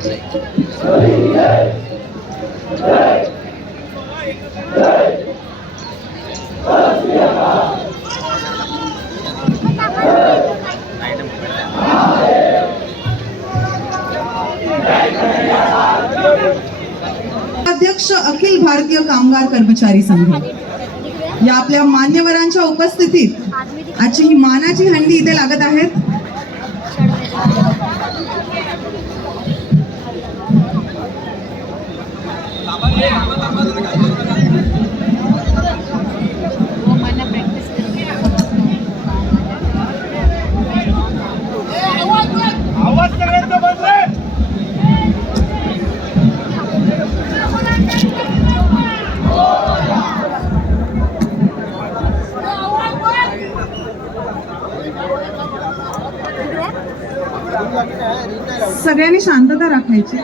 अध्यक्ष अखिल भारतीय कामगार कर्मचारी संघ या आपल्या मान्यवरांच्या उपस्थितीत आजची ही मानाची हंडी इथे लागत आहेत। सगळ्यांनी शांतता राखायची।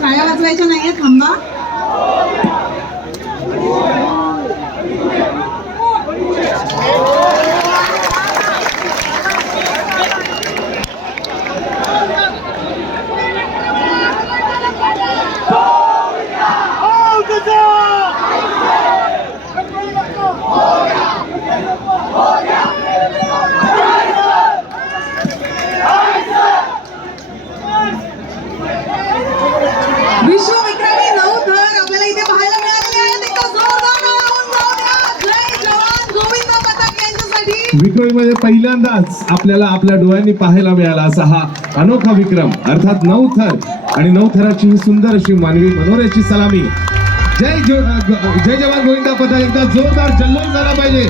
टाळ्या वाजवायच्या नाहीये, थांबा। विश्वविक्रमी 9 थर आपल्याला इथे पाहायला मिळाले आहेत। एक जोरदार राऊंड जाऊ द्या। जय जवान गोविंद पथक यांच्यासाठी विक्रमीमध्ये पहिल्यांदाच आपल्याला आपल्या डोळ्यांनी पाहायला मिळाला असा हा अनोखा विक्रम, अर्थात 9 थर आणि 9 थराची ही सुंदर अशी मानवी मनोऱ्याची सलामी। जय जवान गोविंद पथक, एकदा जोरदार जल्लोष झाला पाहिजे।